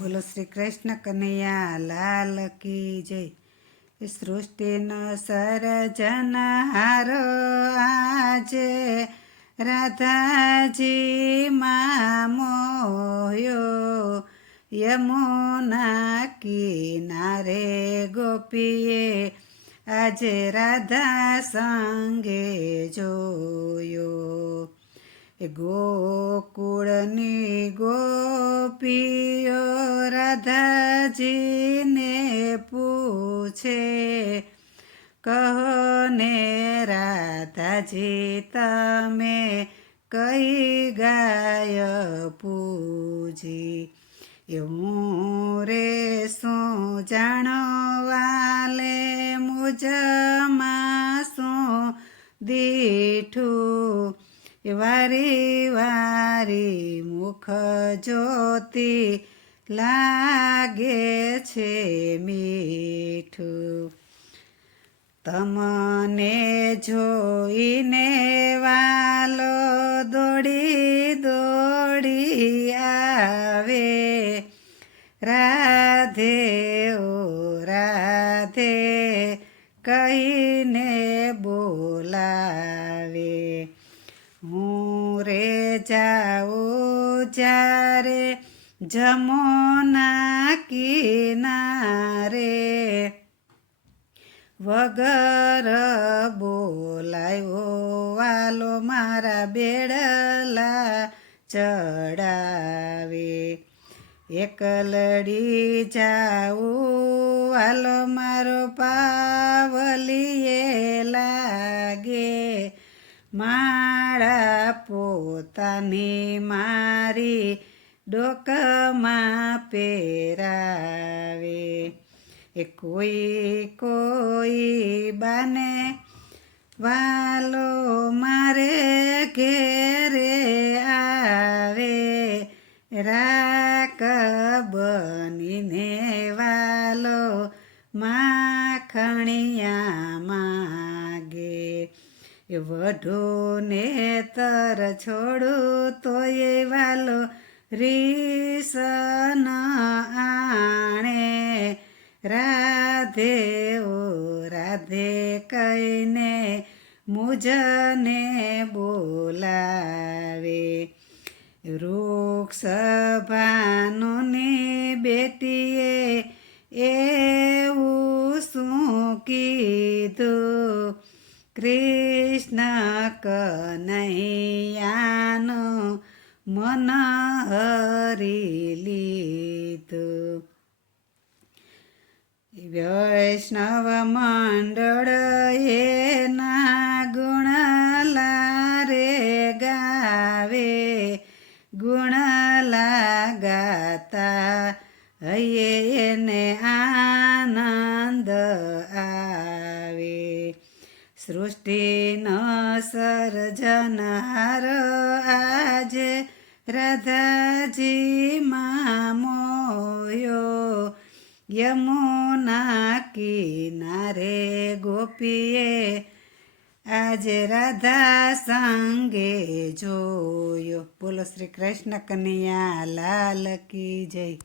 બોલો શ્રી કૃષ્ણ કનૈયા, લાલ કી જય. સૃષ્ટિનો સર્જન હારો આજે રાધાજી મોયો. યમુના કિનારે ગોપીએ આજે રાધા સંગે જોયો. ગોકુળની ગોપીઓ રાધાજીને પૂછે, કહો ને રાધાજી, તમે કઈ ગાય પૂજી? એવું રે શું જાણવાલે મુજમાં શું દીઠું વારી વારી મુખ જ્યોતિ લાગે છે મીઠું. તમને જોઈને વાલો દોડી દોડી આવે. રાધે ઓ રાધે કહીને બોલાવે. રે જાઓ જ્યારે જમોના કિનારે વગર બોલાયો વાલો મારા બેડલા ચડાવે. એકલડી જાઉં વાલો મારો પાવલીએ લાગે માળા પોતાની મારી ડોકમાં પહેરાવે. એ કોઈ કોઈ બાને વાલો મારે ઘેરે એ વઢોને તર છોડું તોય વાલો રીસન આણે. રાધે ઓ રાધે કહીને મુજને બોલાવે. વૃક્ષ ભાનુની બેટીએ એવું શું કીધું? કૃષ્ણ કનૈયાનો મન હરી લીધું. વૈષ્ણવ મંડળ એના ગુણલા રે ગાવે ગુણલા ગાતા હૈયે એને આનંદ સૃષ્ટિનો સર્જનહાર આજે રાધાજી મોયો. યમુના કિનારે ગોપીએ આજે રાધા સંગે જોયો. બોલો શ્રી કૃષ્ણ કનૈયા લાલ કી જય.